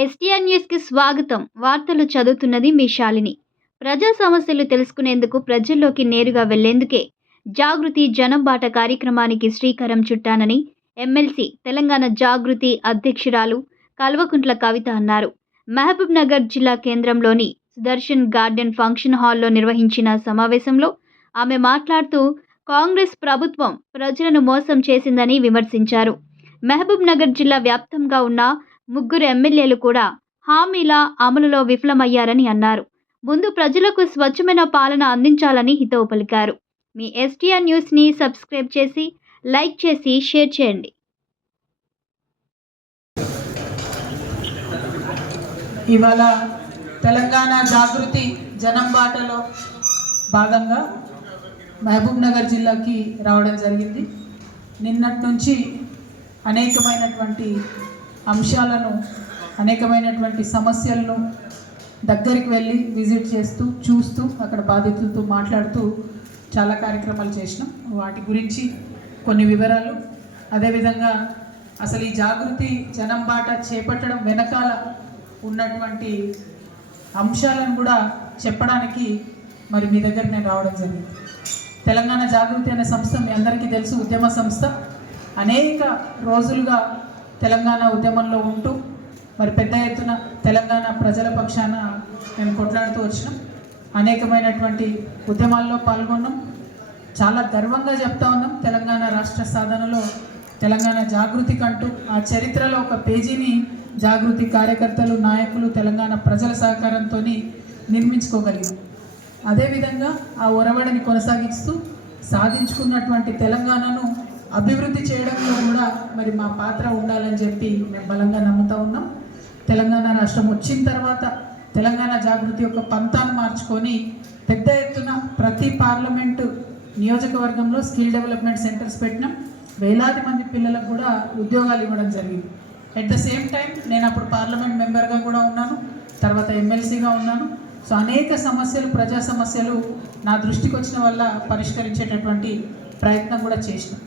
STR న్యూస్‌కి స్వాగతం. వార్తలు చదువుతున్నది మీ శాలిని. ప్రజా సమస్యలు తెలుసుకునేందుకు ప్రజల్లోకి నేరుగా వెళ్లేందుకే జాగృతి జనం బాట కార్యక్రమానికి శ్రీకారం చుట్టానని ఎమ్మెల్సీ తెలంగాణ జాగృతి అధ్యక్షురాలు కల్వకుంట్ల కవిత అన్నారు. మహబూబ్ నగర్ జిల్లా కేంద్రంలోని సుదర్శన్ గార్డెన్ ఫంక్షన్ హాల్లో నిర్వహించిన సమావేశంలో ఆమె మాట్లాడుతూ కాంగ్రెస్ ప్రభుత్వం ప్రజలను మోసం చేసిందని విమర్శించారు. మహబూబ్ నగర్ జిల్లా వ్యాప్తంగా ఉన్న ముగ్గురు ఎమ్మెల్యేలు కూడా హామీల అమలులో విఫలమయ్యారని అన్నారు. ముందు ప్రజలకు స్వచ్ఛమైన పాలన అందించాలని హితవు పలికారు. మీ ఎస్టీఆర్ న్యూస్ని సబ్స్క్రైబ్ చేసి, లైక్ చేసి, షేర్ చేయండి. ఇవాళ తెలంగాణ జాగృతి జనం బాటలో భాగంగా మహబూబ్ నగర్ జిల్లాకి రావడం జరిగింది. నిన్నటి నుంచి అనేకమైనటువంటి అంశాలను, అనేకమైనటువంటి సమస్యలను దగ్గరికి వెళ్ళి విజిట్ చేస్తూ, చూస్తూ, అక్కడ బాధితులతో మాట్లాడుతూ చాలా కార్యక్రమాలు చేసినాం. వాటి గురించి కొన్ని వివరాలు, అదేవిధంగా అసలు ఈ జాగృతి జనం బాట చేపట్టడం వెనకాల ఉన్నటువంటి అంశాలను కూడా చెప్పడానికి మరి మీ దగ్గర నేను రావడం జరిగింది. తెలంగాణ జాగృతి అనే సంస్థ మీ అందరికీ తెలుసు, ఉద్యమ సంస్థ. అనేక రోజులుగా తెలంగాణ ఉద్యమంలో ఉంటూ మరి పెద్ద ఎత్తున తెలంగాణ ప్రజల పక్షాన మేము కొట్లాడుతూ వచ్చినాం. అనేకమైనటువంటి ఉద్యమాల్లో పాల్గొన్నాం. చాలా గర్వంగా చెప్తా ఉన్నాం, తెలంగాణ రాష్ట్ర సాధనలో తెలంగాణ జాగృతి కంటూ ఆ చరిత్రలో ఒక పేజీని జాగృతి కార్యకర్తలు, నాయకులు, తెలంగాణ ప్రజల సహకారంతో నిర్మించుకోగలిగాం. అదేవిధంగా ఆ ఒరవడిని కొనసాగిస్తూ సాధించుకున్నటువంటి తెలంగాణను అభివృద్ధి చేయడంలో కూడా మరి మా పాత్ర ఉండాలని చెప్పి మేము బలంగా నమ్ముతూ ఉన్నాం. తెలంగాణ రాష్ట్రం వచ్చిన తర్వాత తెలంగాణ జాగృతి యొక్క పంతాన్ని మార్చుకొని పెద్ద ఎత్తున ప్రతి పార్లమెంటు నియోజకవర్గంలో స్కిల్ డెవలప్మెంట్ సెంటర్స్ పెట్టినాం. వేలాది మంది పిల్లలకు కూడా ఉద్యోగాలు ఇవ్వడం జరిగింది. ఎట్ ద సేమ్ టైం నేను అప్పుడు పార్లమెంట్ మెంబర్గా కూడా ఉన్నాను, తర్వాత ఎమ్మెల్సీగా ఉన్నాను. సో అనేక సమస్యలు, ప్రజా సమస్యలు నా దృష్టికి వచ్చిన వల్ల పరిష్కరించేటటువంటి ప్రయత్నం కూడా చేసినాం.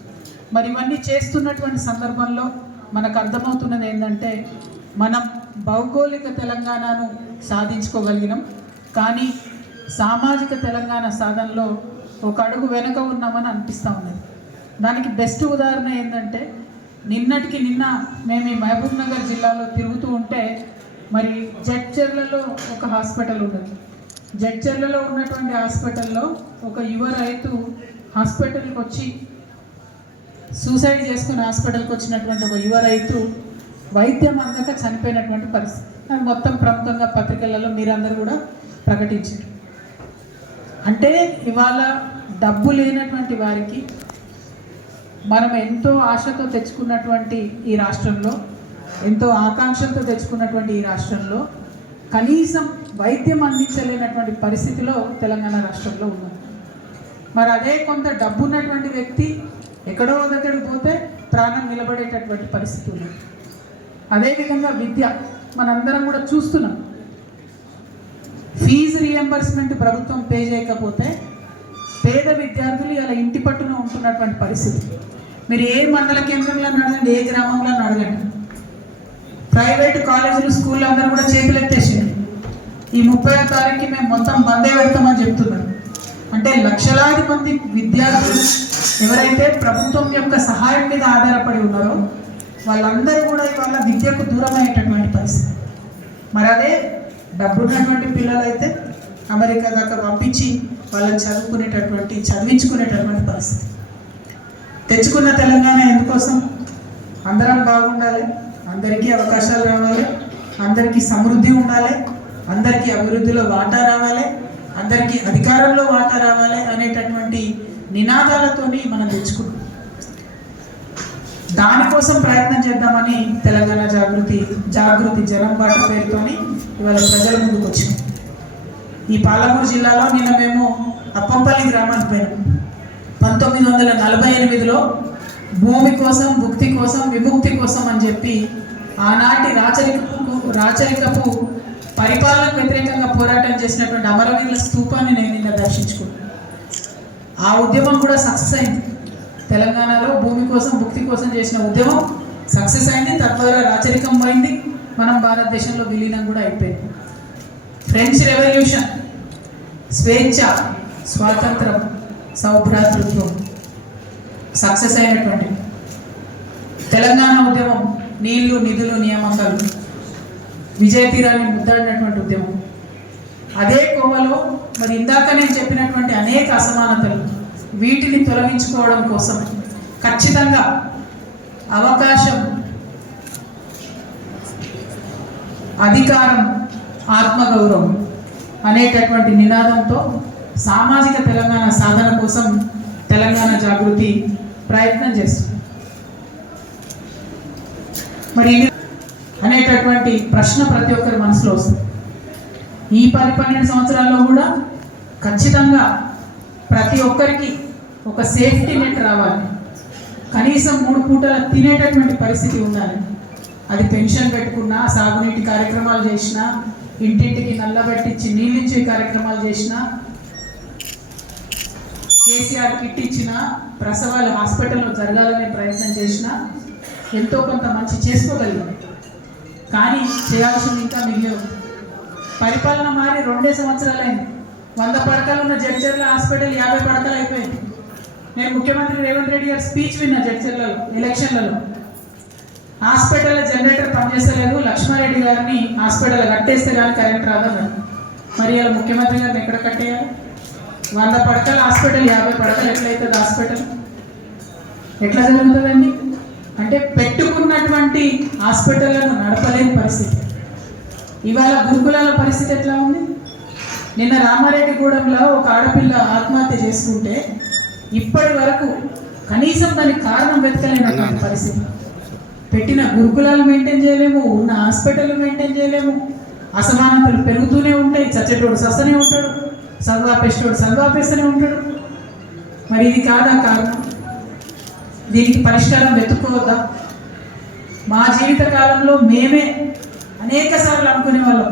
మరి ఇవన్నీ చేస్తున్నటువంటి సందర్భంలో మనకు అర్థమవుతున్నది ఏంటంటే, మనం భౌగోళిక తెలంగాణను సాధించుకోగలిగినాం, కానీ సామాజిక తెలంగాణ సాధనలో ఒక అడుగు వెనక ఉన్నామని అనిపిస్తూ ఉన్నది. దానికి బెస్ట్ ఉదాహరణ ఏంటంటే, నిన్నటికి నిన్న మేము ఈ మహబూబ్ నగర్ జిల్లాలో తిరుగుతూ ఉంటే మరి జడ్చర్లలో ఒక హాస్పిటల్ ఉన్నది. జడ్చర్లలో ఉన్నటువంటి హాస్పిటల్లో ఒక యువ రైతు హాస్పిటల్కి వచ్చి సూసైడ్ చేసుకుని హాస్పిటల్కి వచ్చినటువంటి ఒక యువ రైతు వైద్యం అందక చనిపోయినటువంటి పరిస్థితి. అది మొత్తం ప్రముఖంగా పత్రికలలో మీరందరూ కూడా ప్రకటించారు. అంటే ఇవాళ డబ్బు లేనటువంటి వారికి మనం ఎంతో ఆశతో తెచ్చుకున్నటువంటి ఈ రాష్ట్రంలో, ఎంతో ఆకాంక్షలతో తెచ్చుకున్నటువంటి ఈ రాష్ట్రంలో కనీసం వైద్యం అందించలేనటువంటి పరిస్థితిలో తెలంగాణ రాష్ట్రంలో ఉన్నాం. మరి అదే కొంత డబ్బు ఉన్నటువంటి వ్యక్తి ఎక్కడో దగ్గరికి పోతే ప్రాణం నిలబడేటటువంటి పరిస్థితి ఉంది. అదేవిధంగా విద్య మనందరం కూడా చూస్తున్నాం. ఫీజు రియంబర్స్మెంట్ ప్రభుత్వం పే చేయకపోతే పేద విద్యార్థులు ఇలా ఇంటి పట్టున ఉంటున్నటువంటి పరిస్థితి. మీరు ఏ మండల కేంద్రంలో అడగండి, ఏ గ్రామంలో అడగండి, ప్రైవేటు కాలేజీలు, స్కూళ్ళు అందరూ కూడా చేతులు ఎత్తేసారు. ఈ 30వ తారీఖుకి మేము మొత్తం బందే పెడతామని చెప్తున్నారు. అంటే లక్షలాది మంది విద్యార్థులు ఎవరైతే ప్రభుత్వం యొక్క సహాయం మీద ఆధారపడి ఉన్నారో వాళ్ళందరూ కూడా ఇవాళ విద్యకు దూరం అయ్యేటటువంటి పరిస్థితి. మరి అదే డబ్బున్నటువంటి పిల్లలైతే అమెరికా దాకా పంపించి వాళ్ళని చదివించుకునేటటువంటి పరిస్థితి. తెచ్చుకున్న తెలంగాణ ఎందుకోసం? అందరం బాగుండాలి, అందరికీ అవకాశాలు రావాలి, అందరికీ సమృద్ధి ఉండాలి, అందరికీ అభివృద్ధిలో వాటా రావాలి, అందరికీ అధికారంలో వాటా రావాలి అనేటటువంటి నినాదాలతోని మనం తెచ్చుకున్నాం. దానికోసం ప్రయత్నం చేద్దామని తెలంగాణ జాగృతి జనం బాట పేరుతోని ఇవాళ ప్రజల ముందుకు వచ్చినాం. ఈ పాలమూరు జిల్లాలో నిన్న మేము అప్పంపల్లి గ్రామానికి పోయినాం. 1948లో భూమి కోసం, భుక్తి కోసం, విముక్తి కోసం అని చెప్పి ఆనాటి రాచరికపు పరిపాలనకు వ్యతిరేకంగా పోరాటం చేసినటువంటి అమరవీరుల స్తూపాన్ని నేను నిన్న దర్శించుకున్నాను. ఆ ఉద్యమం కూడా సక్సెస్ అయింది. తెలంగాణలో భూమి కోసం, భుక్తి కోసం చేసిన ఉద్యమం సక్సెస్ అయింది. తద్వారా రాచరికం పోయింది, మనం భారతదేశంలో విలీనం కూడా అయిపోయింది. ఫ్రెంచ్ రెవల్యూషన్, స్వేచ్ఛ, స్వాతంత్రం, సౌభ్రాతృత్వం సక్సెస్ అయినటువంటి తెలంగాణ ఉద్యమం, నీళ్లు, నిధులు, నియామకాలు విజయ తీరాన్ని ముద్దాడినటువంటి ఉద్యమం. అదే కోవలో మరి ఇందాక నేను చెప్పినటువంటి అనేక అసమానతలు, వీటిని తొలగించుకోవడం కోసం ఖచ్చితంగా అవకాశం, అధికారం, ఆత్మగౌరవం అనేటటువంటి నినాదంతో సామాజిక తెలంగాణ సాధన కోసం తెలంగాణ జాగృతి ప్రయత్నం చేస్తుంది. మరి ఇది అనేటటువంటి ప్రశ్న ప్రతి ఒక్కరి మనసులో వస్తుంది. ఈ 10-12 సంవత్సరాల్లో కూడా ఖచ్చితంగా ప్రతి ఒక్కరికి ఒక సేఫ్టీ నెట్ రావాలి, కనీసం 3 పూటల తినేటటువంటి పరిస్థితి ఉండాలి. అది పెన్షన్ పెట్టుకున్నా, సాగునీటి కార్యక్రమాలు చేసినా, ఇంటింటికి నల్లబెట్టించి నీళ్ళిచ్చే కార్యక్రమాలు చేసినా, కేసీఆర్ కిట్ ఇచ్చిన, ప్రసవాలు హాస్పిటల్లో జరగాలనే ప్రయత్నం చేసినా ఎంతో కొంత మంచి చేసుకోగలిగాం. కానీ చేయాల్సింది ఇంకా మిగిలి. పరిపాలన మారి 2 సంవత్సరాలైంది. 100 పడకలు ఉన్న జడ్చర్ల హాస్పిటల్ 50 పడకలు అయిపోయింది. నేను ముఖ్యమంత్రి రేవంత్ రెడ్డి గారి స్పీచ్ విన్నా జడ్చర్లలో ఎలక్షన్లలో. హాస్పిటల్లో జనరేటర్ పనిచేస్తలేదు, లక్ష్మారెడ్డి గారిని హాస్పిటల్ కట్టేస్తే కానీ కరెంట్ రాదన్నాడు. మరి ఇలా ముఖ్యమంత్రి గారిని ఎక్కడ కట్టేయాలి? 100 పడకల హాస్పిటల్ 50 పడకలు ఎట్లయితుంది? హాస్పిటల్ ఎట్లా జరుగుతుందండి? అంటే పెట్టుకున్నటువంటి హాస్పిటళ్లను నడపలేని పరిస్థితి. ఇవాళ గురుకులాల పరిస్థితి ఎట్లా ఉంది? నిన్న రామారెడ్డిగూడెంలో ఒక ఆడపిల్ల ఆత్మహత్య చేసుకుంటే ఇప్పటి వరకు కనీసం దానికి కారణం వెతకలేనటువంటి పరిస్థితి. పెట్టిన గురుకులాలు మెయింటైన్ చేయలేము, ఉన్న హాస్పిటల్ మెయింటైన్ చేయలేము, అసమానతలు పెరుగుతూనే ఉంటాయి. చచ్చేటోడు సస్తనే ఉంటాడు, చదువాపేసేటోడు చదువాపేస్తూనే ఉంటాడు. మరి ఇది కాదా కారణం? దీనికి పరిష్కారం వెతుక్కోవద్దా? మా జీవిత కాలంలో మేమే అనేక సార్లు అనుకునే వాళ్ళం,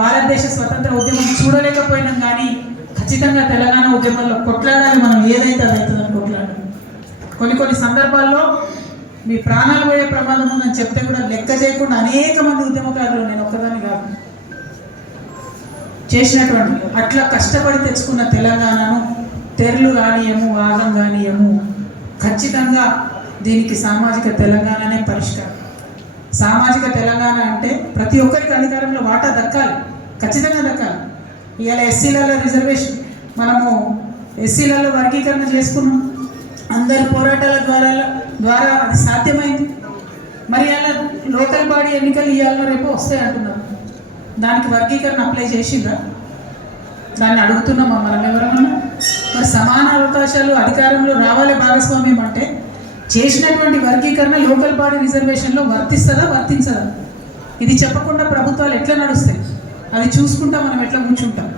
భారతదేశ స్వతంత్ర ఉద్యమం చూడలేకపోయినాం, కానీ ఖచ్చితంగా తెలంగాణ ఉద్యమంలో కొట్లాడాలి, మనం ఏదైతే అదవుతుందని కొట్లాడాలి. కొన్ని సందర్భాల్లో మీ ప్రాణాలు పోయే ప్రమాదం ఉందని చెప్తే కూడా లెక్క చేయకుండా అనేక మంది ఉద్యమకారులు, నేను ఒక్కదాన్ని కాదు, చేసినటువంటి అట్లా కష్టపడి తెచ్చుకున్న తెలంగాణను తెరలు కానీయము, ఆగం కానీయము. ఖచ్చితంగా దీనికి సామాజిక తెలంగాణనే పరిష్కారం. సామాజిక తెలంగాణ అంటే ప్రతి ఒక్కరికి అధికారంలో వాటా దక్కాలి, ఖచ్చితంగా దక్కాలి. ఇవాళ ఎస్సీలలో రిజర్వేషన్, మనము ఎస్సీలలో వర్గీకరణ చేసుకున్నాం, అందరి పోరాటాల ద్వారా అది సాధ్యమైంది. మరి అలా లోకల్ బాడీ ఎన్నికలు ఇవాళ రేపు వస్తాయి అంటున్నారు. దానికి వర్గీకరణ అప్లై చేసిందా? దాన్ని అడుగుతున్నామా మనం ఎవరన్నా? మరి సమాన అవకాశాలు అధికారంలో రావాలి, భాగస్వామ్యం అంటే చేసినటువంటి వర్గీకరణ లోకల్ బాడీ రిజర్వేషన్లో వర్తిస్తుందా, వర్తించదా? ఇది చెప్పకుండా ప్రభుత్వాలు ఎట్లా నడుస్తాయి? అది చూసుకుంటా మనం ఎట్లా కూర్చుంటాం?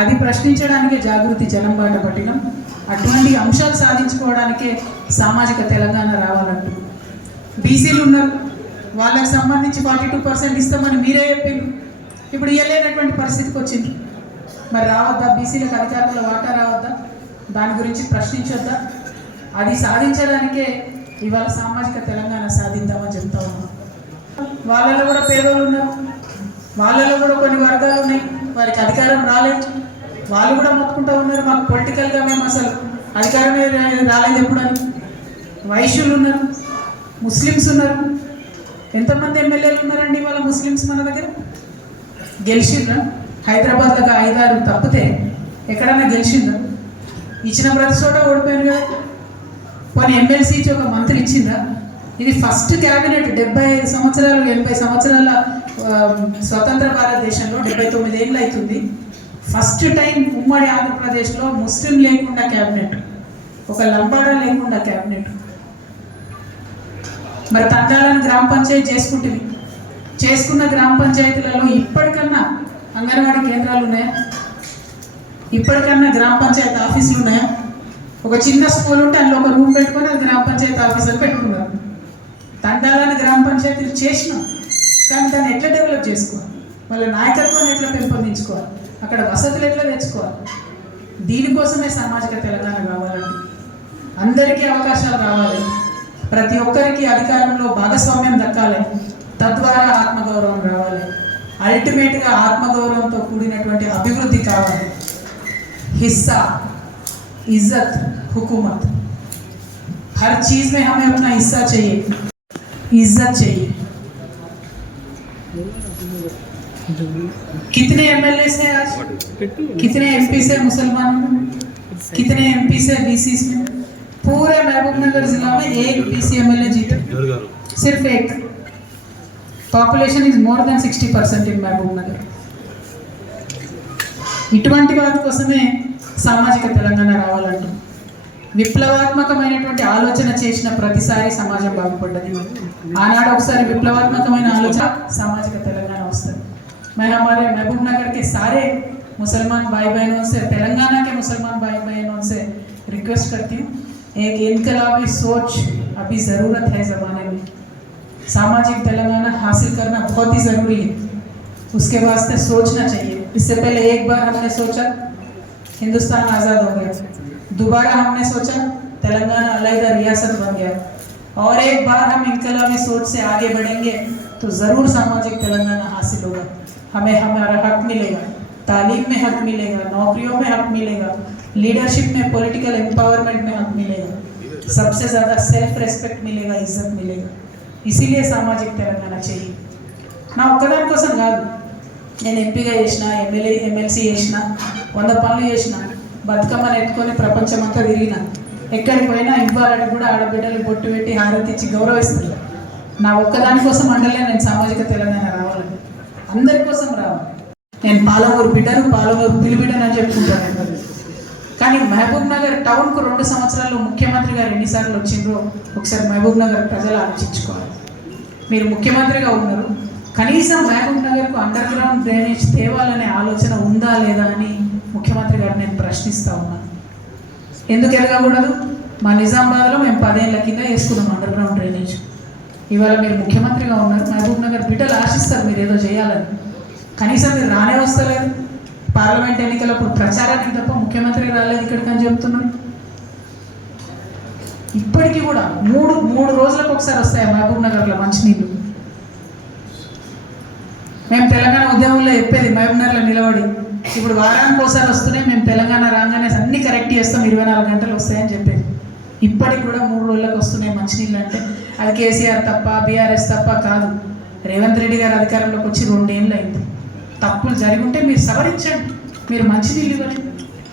అది ప్రశ్నించడానికే జాగృతి జనం బాట పట్టినాం. అటువంటి అంశాలు సాధించుకోవడానికే సామాజిక తెలంగాణ రావాలంటూ. బీసీలు ఉన్నారు, వాళ్ళకి సంబంధించి 42% ఇస్తామని మీరే చెప్పిండ్రు. ఇప్పుడు ఇవ్వలేనటువంటి పరిస్థితికి వచ్చింది. మరి రావద్దా? బీసీలకు అధికారంలో వాటా రావద్దా? దాని గురించి ప్రశ్నించొద్దా? అది సాధించడానికే ఇవాళ సామాజిక తెలంగాణ సాధిద్దామని చెప్తా ఉన్నాం. వాళ్ళలో కూడా పేదోళ్ళు ఉన్నారు, వాళ్ళలో కూడా కొన్ని వర్గాలు ఉన్నాయి, వారికి అధికారం రాలేదు. వాళ్ళు కూడా మొత్తుకుంటూ ఉన్నారు, మాకు పొలిటికల్గా మేము అసలు అధికారమే రాలేదు ఎప్పుడని. వైశ్యులు ఉన్నారు, ముస్లిమ్స్ ఉన్నారు. ఎంతమంది ఎమ్మెల్యేలు ఉన్నారండి ఇవాళ ముస్లిమ్స్ మన దగ్గర? గెలిచిండ్రా? హైదరాబాద్లో 5-6 తప్పితే ఎక్కడన్నా గెలిచిండ్రా? ఇచ్చిన ప్రతి చోట ఓడిపోయారు కదా. కొన్ని ఎమ్మెల్సీ ఇచ్చి ఒక మంత్రి ఇచ్చిందా? ఇది ఫస్ట్ క్యాబినెట్ 75 సంవత్సరాలు 80 సంవత్సరాల స్వతంత్ర భారతదేశంలో 79 ఏళ్ళు అవుతుంది. ఫస్ట్ టైం ఉమ్మడి ఆంధ్రప్రదేశ్లో ముస్లిం లేకుండా క్యాబినెట్, ఒక లంబాడా లేకుండా క్యాబినెట్. మరి తండాలను గ్రామ పంచాయతీ చేసుకున్న గ్రామ పంచాయతీలలో ఇప్పటికన్నా అంగన్వాడీ కేంద్రాలు ఉన్నాయా? ఇప్పటికన్నా గ్రామ పంచాయతీ ఆఫీసులు ఉన్నాయా? ఒక చిన్న స్కూల్ ఉంటే అందులో ఒక రూమ్ పెట్టుకొని అది గ్రామ పంచాయతీ ఆఫీసర్ పెట్టుకున్నారు. తండాలను గ్రామ పంచాయతీలు చేసినాం, కానీ దాన్ని ఎట్లా డెవలప్ చేసుకోవాలి? వాళ్ళ నాయకత్వాన్ని ఎట్లా పెంపొందించుకోవాలి? అక్కడ వసతులు ఎట్లా తెచ్చుకోవాలి? దీనికోసమే సామాజిక తెలంగాణ కావాలండి. అందరికీ అవకాశాలు రావాలి, ప్రతి ఒక్కరికి అధికారంలో భాగస్వామ్యం దక్కాలి. తద్వారా ఆత్మగౌరవం రావాలి. అల్టిమేట్గా ఆత్మగౌరవంతో కూడినటువంటి అభివృద్ధి కావాలి. हिस्सा, इज्जत, हुकूमत, हर चीज़ में हमें अपना हिस्सा चाहिए, इज्जत चाहिए. कितने एमएलए से आज, कितने एमपी से मुसलमानों में, कितने एमपी से बीसी में? पूरे महबूबनगर जिला में एक बीसी एमएलए जीते, सिर्फ एक. पॉपुलेशन इज मोर देन 60% इन महबूबनगर. ఇటువంటి వాటి కోసమే సామాజిక తెలంగాణ రావాలంటూ విప్లవాత్మకమైనటువంటి ఆలోచన చేసిన ప్రతిసారి సమాజం బాగుపడ్డది. ఆనాడు ఒకసారి విప్లవాత్మకమైన ఆలోచన సామాజిక తెలంగాణ వస్తుంది. मैं हमारे महबूब नगर के सारे मुसलमान भाई बहनों से, तेलंगाना के मुसलमान भाई बहनों से रिक्वेस्ट करती हूँ, एक इनकलाबी सोच अभी ज़रूरत है ज़माने में. सामाजिक तेलंगाना हासिल करना बहुत ही ज़रूरी है. उसके वास्ते सोचना चाहिए. इससे पहले एक बार हमने सोचा हिंदुस्तान आज़ाद हो गया, दोबारा हमने सोचा तेलंगाना अलहदा रियासत बन गया, और एक बार हम इनकलाबी सोच से आगे बढ़ेंगे तो ज़रूर सामाजिक तेलंगाना हासिल होगा. हमें हमारा हक मिलेगा, तालीम में हक मिलेगा, नौकरियों में हक मिलेगा, लीडरशिप में, पॉलिटिकल एम्पावरमेंट में हक मिलेगा, सबसे ज़्यादा सेल्फ रेस्पेक्ट मिलेगा, इज्जत मिलेगा. इसीलिए सामाजिक तेलंगाना चाहिए. ना ఒక్కదాని కోసం కాదు, నేను ఎంపీగా చేసిన, ఎమ్మెల్సీ చేసిన, 100 పనులు చేసిన, బతుకమ్మని ఎత్తుకొని ప్రపంచమంతా తిరిగిన, ఎక్కడికి పోయినా ఇవ్వాలని కూడా ఆడబిడ్డలు బొట్టు పెట్టి హారతి ఇచ్చి గౌరవిస్తున్నారు. నా ఒక్కదాని కోసం అండలే నేను సామాజిక తెలంగాణ రావాలని, అందరి కోసం రావాలి. నేను పాలమూరు బిడ్డను, పాలమూరు పిలి బిడ్డను అని చెప్పుకుంటాను. కానీ మహబూబ్ నగర్ టౌన్కు 2 సంవత్సరాల్లో ముఖ్యమంత్రి గారు ఎన్నిసార్లు వచ్చిండ్రో ఒకసారి మహబూబ్ నగర్ ప్రజలు ఆలోచించుకోవాలి. మీరు ముఖ్యమంత్రిగా ఉన్నారు, కనీసం మహబూబ్ నగర్కు అండర్ గ్రౌండ్ డ్రైనేజ్ తేవాలనే ఆలోచన ఉందా లేదా అని ముఖ్యమంత్రి గారు నేను ప్రశ్నిస్తూ ఉన్నాను. ఎందుకు ఎరగకూడదు? మా నిజామాబాద్లో మేము 10 ఏళ్ల కింద వేసుకున్నాం అండర్ గ్రౌండ్ డ్రైనేజ్. ఇవాళ మీరు ముఖ్యమంత్రిగా ఉన్నారు, మహబూబ్ నగర్ బిడ్డలు ఆశిస్తారు మీరు ఏదో చేయాలని. కనీసం మీరు రానే వస్తలేదు. పార్లమెంట్ ఎన్నికలప్పుడు ప్రచారానికి తప్ప ముఖ్యమంత్రి రాలేదు ఇక్కడికి అని చెప్తున్నారు. ఇప్పటికీ కూడా మూడు రోజులకు ఒకసారి వస్తాయి మహబూబ్ నగర్లో మంచినీళ్ళు. మేము తెలంగాణ ఉద్యమంలో చెప్పేది మహబూబ్ నగర్లో నిలబడి, ఇప్పుడు వారానికి ఒకసారి వస్తూనే మేము తెలంగాణ రాగానే అన్నీ కరెక్ట్ చేస్తాం, 24 గంటలు వస్తాయని చెప్పేది. ఇప్పటికి కూడా 3 రోజులకు వస్తున్నాయి మంచినీళ్ళు. అంటే అది కేసీఆర్ తప్ప, బీఆర్ఎస్ తప్ప కాదు. రేవంత్ రెడ్డి గారు అధికారంలోకి వచ్చి 2 ఏళ్ళు అయింది. తప్పులు జరిగి ఉంటే మీరు సవరించండి. మీరు మంచినీళ్ళు ఇవ్వండి,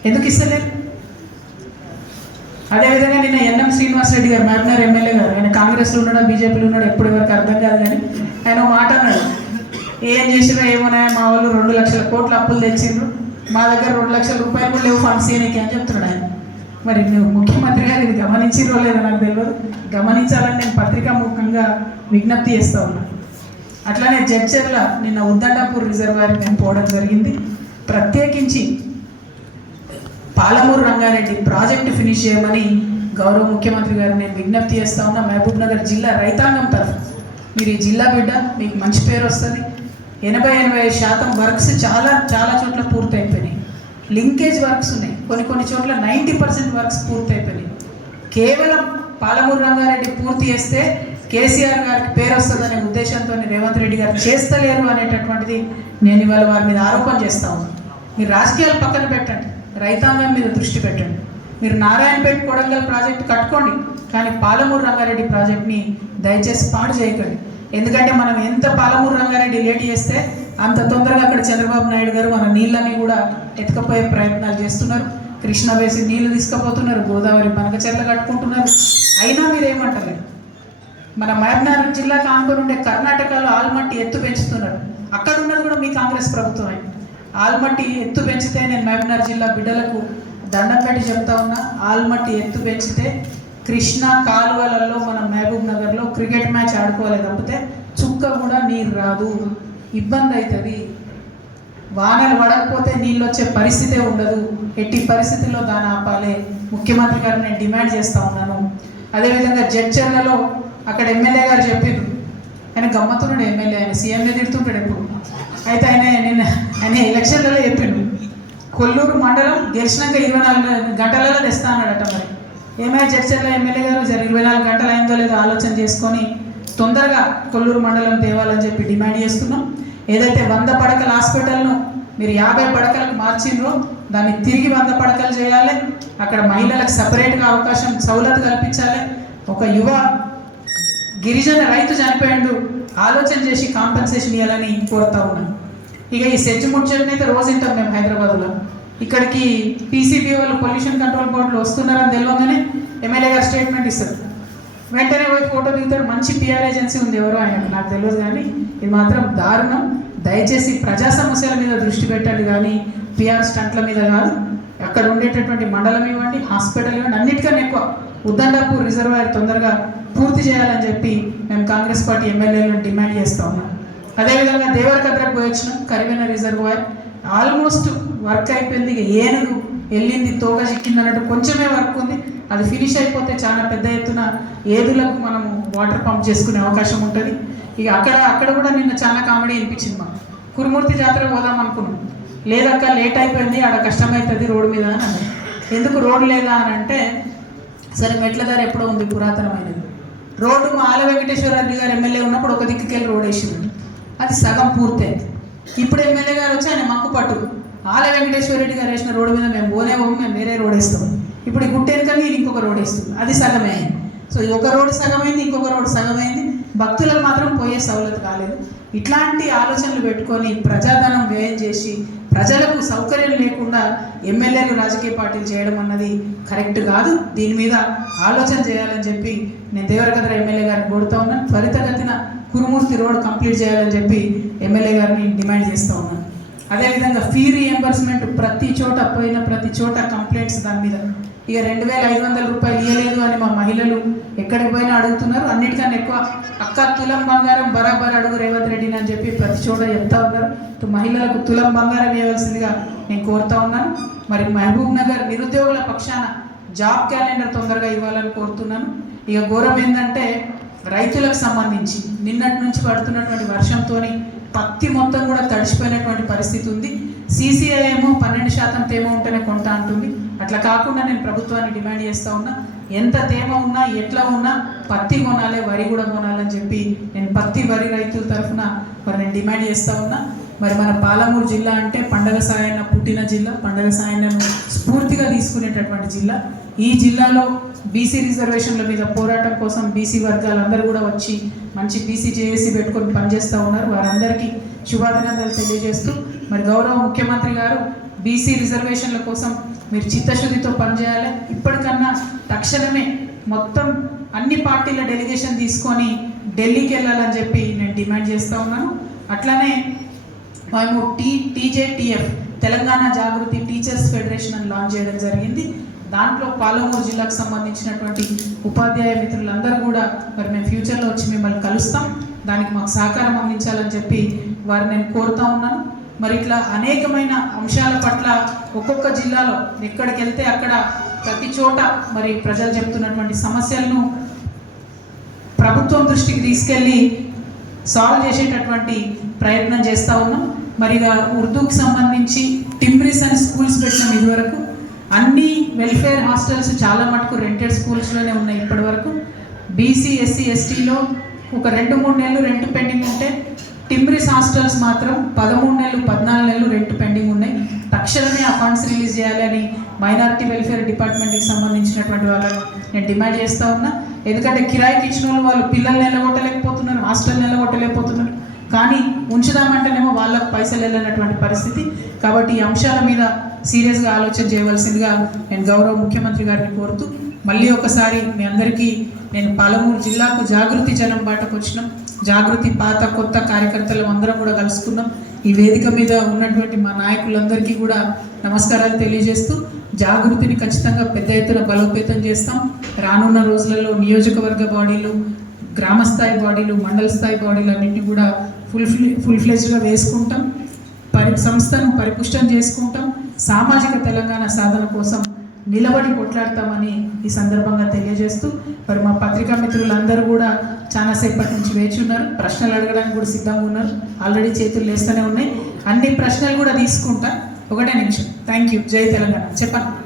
ఎందుకు ఇస్తలేరు? అదేవిధంగా నిన్న ఎన్ఎం శ్రీనివాస్ రెడ్డి గారు, మహబూబ్నగర్ ఎమ్మెల్యే గారు, ఆయన కాంగ్రెస్లో ఉన్నాడా బీజేపీలో ఉన్నాడా ఎప్పుడు ఎవరికి అర్థం కాదు, కానీ ఆయన మాట అన్నాడు, ఏం చేసినా ఏమోనా మా వాళ్ళు 2 లక్షల కోట్ల అప్పులు తెచ్చిండ్రు, మా దగ్గర 2 లక్షల రూపాయలు కూడా లేవు ఫండ్స్ చేయడానికి అని చెప్తున్నాడు ఆయన. మరి నువ్వు ముఖ్యమంత్రి గారు ఇది గమనించిరో లేదో నాకు తెలియదు. గమనించాలని నేను పత్రికా ముఖంగా విజ్ఞప్తి చేస్తూ ఉన్నాను. అట్లానే జడ్చర్ల నిన్న ఉద్దండాపూర్ రిజర్వాయర్కి మేము పోవడం జరిగింది. ప్రత్యేకించి పాలమూరు రంగారెడ్డి ప్రాజెక్టు ఫినిష్ చేయమని గౌరవ ముఖ్యమంత్రి గారు నేను విజ్ఞప్తి చేస్తూ ఉన్నా. మహబూబ్ నగర్ జిల్లా రైతాంగం తరఫు మీరు ఈ జిల్లా బిడ్డ, మీకు మంచి పేరు వస్తుంది. 80-85% వర్క్స్ చాలా చోట్ల పూర్తి అయిపోయినాయి. లింకేజ్ వర్క్స్ ఉన్నాయి, కొన్ని చోట్ల 90% వర్క్స్ పూర్తి అయిపోయినాయి. కేవలం పాలమూరు రంగారెడ్డి పూర్తి చేస్తే కేసీఆర్ గారికి పేరు వస్తుందనే ఉద్దేశంతో రేవంత్ రెడ్డి గారు చేస్తలేరు అనేటటువంటిది నేను ఇవాళ వారి మీద ఆరోపణ చేస్తా ఉన్నాను. మీరు రాజకీయాలు పక్కన పెట్టండి, రైతాంగం మీద దృష్టి పెట్టండి. మీరు నారాయణపేట కొడంగల్ ప్రాజెక్టు కట్టుకోండి, కానీ పాలమూరు రంగారెడ్డి ప్రాజెక్ట్ని దయచేసి పాడు చేయకండి. ఎందుకంటే మనం ఎంత పాలమూరు రంగారెడ్డి లేట్ చేస్తే అంత తొందరగా అక్కడ చంద్రబాబు నాయుడు గారు మన నీళ్ళని కూడా ఎత్తుకపోయే ప్రయత్నాలు చేస్తున్నారు. కృష్ణా వేసి నీళ్లు తీసుకుపోతున్నారు, గోదావరి బనకచెర్ల కట్టుకుంటున్నారు. అయినా మీరేమంటలేదు. మన మహబూబ్నగర్ జిల్లాకు ఆనుకొని ఉండే కర్ణాటకలో ఆల్మట్టి ఎత్తు పెంచుతున్నారు. అక్కడ ఉన్నది కూడా మీ కాంగ్రెస్ ప్రభుత్వమే. ఆల్మట్టి ఎత్తు పెంచితే నేను మహబూబ్నగర్ జిల్లా బిడ్డలకు దండం పెట్టి చెప్తా ఉన్నా, ఆల్మట్టి ఎత్తు పెంచితే కృష్ణా కాలువలలో మనం మహబూబ్ నగర్లో క్రికెట్ మ్యాచ్ ఆడుకోవాలి తప్పితే చుక్క కూడా నీరు రాదు, ఇబ్బంది అవుతుంది. వానలు పడకపోతే నీళ్ళు వచ్చే పరిస్థితే ఉండదు. ఎట్టి పరిస్థితుల్లో దాన్ని ఆపాలి. ముఖ్యమంత్రి గారు నేను డిమాండ్ చేస్తూ ఉన్నాను. అదేవిధంగా జడ్చర్లలో అక్కడ ఎమ్మెల్యే గారు చెప్పారు, ఆయన గమ్మత్తున్నాడు ఎమ్మెల్యే, ఆయన సీఎంఏ తిడుతుంటాడు ఎప్పుడు. అయితే ఆయన ఎలక్షన్లలో చెప్పిండు, కొల్లూరు మండలం గెలిచినాక 24 గంటలలో తెస్తా అన్నాడట. మరి ఏమైనా జడ్చర్ల ఎమ్మెల్యే గారు 24 గంటలు అయిందో లేదో ఆలోచన చేసుకొని తొందరగా కొల్లూరు మండలం తేవాలని చెప్పి డిమాండ్ చేస్తున్నాం. ఏదైతే 100 పడకల హాస్పిటల్ను మీరు 50 పడకలకు మార్చిండ్రో దాన్ని తిరిగి 100 పడకలు చేయాలి. అక్కడ మహిళలకు సపరేట్గా అవకాశం సౌలత్ కల్పించాలి. ఒక యువ గిరిజన రైతు చనిపోయాడు, ఆలోచన చేసి కాంపెన్సేషన్ ఇవ్వాలని కోరుతా ఉన్నాను. ఇక ఈ సెజ్ ముచ్చటని అయితే రోజు వింటాం మేము హైదరాబాద్లో. ఇక్కడికి పీసీబీ వాళ్ళు పొల్యూషన్ కంట్రోల్ బోర్డులో వస్తున్నారని తెలియగానే ఎమ్మెల్యే గారు స్టేట్మెంట్ ఇస్తారు, వెంటనే పోయి ఫోటో దిగుతాడు. మంచి పిఆర్ ఏజెన్సీ ఉంది, ఎవరో ఆయనకు నాకు తెలియదు, కానీ ఇది మాత్రం దారుణం. దయచేసి ప్రజా సమస్యల మీద దృష్టి పెట్టండి కానీ పిఆర్ స్టంట్ల మీద కాదు. అక్కడ ఉండేటటువంటి మండలం ఇవ్వండి, హాస్పిటల్ ఇవ్వండి, అన్నిటికన్నా ఎక్కువ ఉద్దండాపూర్ రిజర్వాయర్ తొందరగా పూర్తి చేయాలని చెప్పి మేము కాంగ్రెస్ పార్టీ ఎమ్మెల్యేలను డిమాండ్ చేస్తూ ఉన్నాం. అదేవిధంగా దేవరకద్రకు పోయి వచ్చినాం, కరివెన రిజర్వాయర్ ఆల్మోస్ట్ వర్క్ అయిపోయింది. ఇక ఏనుగు వెళ్ళింది తోక చిక్కింది అన్నట్టు కొంచెమే వర్క్ ఉంది. అది ఫినిష్ అయిపోతే చాలా పెద్ద ఎత్తున ఏదులకు మనము వాటర్ పంప్ చేసుకునే అవకాశం ఉంటుంది. ఇక అక్కడ కూడా నిన్న చాలా కామెడీ అనిపించింది. మాకు కురుమూర్తి జాతర పోదాం అనుకున్నాం, లేదక్క లేట్ అయిపోయింది, ఆడ కష్టమవుతుంది రోడ్డు మీద అని అన్నారు. ఎందుకు రోడ్డు లేదా అని అంటే, సరే మెట్ల ధర ఎప్పుడో ఉంది, పురాతనమైనది రోడ్డు. మా ఆల వెంకటేశ్వర రెడ్డి గారు ఎమ్మెల్యే ఉన్నప్పుడు ఒక దిక్కుకెళ్ళి రోడ్ వేసింది, అది సగం పూర్తయింది. ఇప్పుడు ఎమ్మెల్యే గారు వచ్చి ఆయన మక్కు పట్టు ఆల వెంకటేశ్వర రెడ్డి గారు వేసిన రోడ్డు మీద మేము పోము, మేము వేరే రోడ్ వేస్తాం. ఇప్పుడు ఈ గుట్టెనుకని ఇంకొక రోడ్ వేస్తుంది, అది సగమే అయింది. సో ఒక రోడ్డు సగమైంది, ఇంకొక రోడ్డు సగమైంది. భక్తులకు మాత్రం పోయే సౌలత్ కాలేదు. ఇట్లాంటి ఆలోచనలు పెట్టుకొని ప్రజాధనం వ్యయం చేసి ప్రజలకు సౌకర్యం లేకుండా ఎమ్మెల్యేలు రాజకీయ పార్టీలు చేయడం అన్నది కరెక్ట్ కాదు. దీని మీద ఆలోచన చేయాలని చెప్పి నేను దేవరకద్ర ఎమ్మెల్యే గారిని కోరుతా ఉన్నాను. త్వరితగతిన కురుమూర్తి రోడ్ కంప్లీట్ చేయాలని చెప్పి ఎమ్మెల్యే గారిని డిమాండ్ చేస్తూ ఉన్నాను. అదేవిధంగా ఫీ రీఎంబర్స్మెంట్ ప్రతి చోట పోయిన ప్రతి చోట కంప్లైంట్స్ దాని మీద. ఇక 2500 రూపాయలు ఇవ్వలేదు అని మా మహిళలు ఎక్కడికి పోయినా అడుగుతున్నారు. అన్నిటికన్నా ఎక్కువ అక్క తులం బంగారం బరాబర్ అడుగు రేవంత్ రెడ్డిని అని చెప్పి ప్రతి చోట చెప్తా ఉన్నారు. మహిళలకు తులం బంగారం ఇవ్వాల్సిందిగా నేను కోరుతా ఉన్నాను. మరి మహబూబ్ నగర్ నిరుద్యోగుల పక్షాన జాబ్ క్యాలెండర్ తొందరగా ఇవ్వాలని కోరుతున్నాను. ఇక ఘోరం ఏంటంటే రైతులకు సంబంధించి నిన్నటి నుంచి పడుతున్నటువంటి వర్షంతో పత్తి మొత్తం కూడా తడిసిపోయినటువంటి పరిస్థితి ఉంది. సీసీఐ ఏమో 12% తేమ ఉంటేనే కొంటా అంటుంది. అట్లా కాకుండా నేను ప్రభుత్వాన్ని డిమాండ్ చేస్తూ ఉన్నా, ఎంత తేమ ఉన్నా ఎట్లా ఉన్నా పత్తి కొనాలి, వరి కూడా కొనాలని చెప్పి నేను పత్తి వరి రైతుల తరఫున మరి నేను డిమాండ్ చేస్తూ ఉన్నా. మరి మన పాలమూరు జిల్లా అంటే పండగ సాయన్న పుట్టిన జిల్లా, పండగ సాయన్నను స్ఫూర్తిగా తీసుకునేటటువంటి జిల్లా. ఈ జిల్లాలో బీసీ రిజర్వేషన్ల మీద పోరాటం కోసం బీసీ వర్గాలందరూ కూడా వచ్చి మంచి బీసీ జేఏసీ పెట్టుకొని పనిచేస్తూ ఉన్నారు. వారందరికీ శుభాభినందనలు తెలియజేస్తూ మరి గౌరవ ముఖ్యమంత్రి గారు బీసీ రిజర్వేషన్ల కోసం మీరు చిత్తశుద్ధితో పనిచేయాలి. ఇప్పటికన్నా తక్షణమే మొత్తం అన్ని పార్టీల డెలిగేషన్ తీసుకొని ఢిల్లీకి వెళ్ళాలని చెప్పి నేను డిమాండ్ చేస్తూ ఉన్నాను. అట్లనే మేము టీజేటీఎఫ్ తెలంగాణ జాగృతి టీచర్స్ ఫెడరేషన్ అని లాంచ్ చేయడం జరిగింది. దాంట్లో పాలమూరు జిల్లాకు సంబంధించినటువంటి ఉపాధ్యాయ మిత్రులందరూ కూడా మరి మేము ఫ్యూచర్లో వచ్చి మిమ్మల్ని కలుస్తాం, దానికి మాకు సహకారం అందించాలని చెప్పి వారిని నేను కోరుతా ఉన్నాను. మరి ఇట్లా అనేకమైన అంశాల పట్ల ఒక్కొక్క జిల్లాలో ఎక్కడికి వెళ్తే అక్కడ ప్రతి చోట మరి ప్రజలు చెప్తున్నటువంటి సమస్యలను ప్రభుత్వం దృష్టికి తీసుకెళ్ళి సాల్వ్ చేసేటటువంటి ప్రయత్నం చేస్తూ ఉన్నాం. మరి ఉర్దూకి సంబంధించి టిమ్రిస్ అని స్కూల్స్ పెట్టినాం. ఇదివరకు అన్ని వెల్ఫేర్ హాస్టల్స్ చాలా మటుకు రెంటెడ్ స్కూల్స్లోనే ఉన్నాయి. ఇప్పటి వరకు బీసీ ఎస్సీ ఎస్టీలో ఒక 2-3 నెలలు రెంట్ పెండింగ్ ఉంటే టిమ్రిస్ హాస్టల్స్ మాత్రం 13 నెలలు 14 నెలలు రెంట్ పెండింగ్ ఉన్నాయి. తక్షణమే ఆ ఫండ్స్ రిలీజ్ చేయాలని మైనారిటీ వెల్ఫేర్ డిపార్ట్మెంట్కి సంబంధించినటువంటి వాళ్ళని నేను డిమాండ్ చేస్తూ ఉన్నా. ఎందుకంటే కిరాయికి ఇచ్చిన వాళ్ళు పిల్లల్ని నిలగొట్టలేకపోతున్నారు, హాస్టల్ నిలగొట్టలేకపోతున్నారు, కానీ ఉంచుదామంటేనేమో వాళ్ళకు పైసలు వెళ్ళినటువంటి పరిస్థితి. కాబట్టి ఈ అంశాల మీద సీరియస్గా ఆలోచన చేయవలసిందిగా నేను గౌరవ ముఖ్యమంత్రి గారిని కోరుతూ మళ్ళీ ఒకసారి మీ అందరికీ నేను పాలమూరు జిల్లాకు జాగృతి జనం బాటకు వచ్చినాం. జాగృతి పాత కొత్త కార్యకర్తలు అందరం కూడా కలుసుకున్నాం. ఈ వేదిక మీద ఉన్నటువంటి మా నాయకులందరికీ కూడా నమస్కారాలు తెలియజేస్తూ జాగృతిని ఖచ్చితంగా పెద్ద ఎత్తున బలోపేతం చేస్తాం. రానున్న రోజులలో నియోజకవర్గ బాడీలు, గ్రామస్థాయి బాడీలు, మండల స్థాయి బాడీలు అన్నింటినీ కూడా ఫుల్ ఫ్లెజ్డ్గా వేసుకుంటాం. సంస్థను పరిపుష్టం చేసుకుంటాం. సామాజిక తెలంగాణ సాధన కోసం నిలబడి కొట్లాడతామని ఈ సందర్భంగా తెలియజేస్తూ మరి మా పత్రికా మిత్రులందరూ కూడా చాలాసేపటి నుంచి వేచి ఉన్నారు. ప్రశ్నలు అడగడానికి కూడా సిద్ధంగా ఉన్నారు. ఆల్రెడీ చేతులు లేస్తూనే ఉన్నాయి. అన్ని ప్రశ్నలు కూడా తీసుకుంటా. 1 నిమిషం. Thank you. జై తెలంగాణ. చెప్పండి.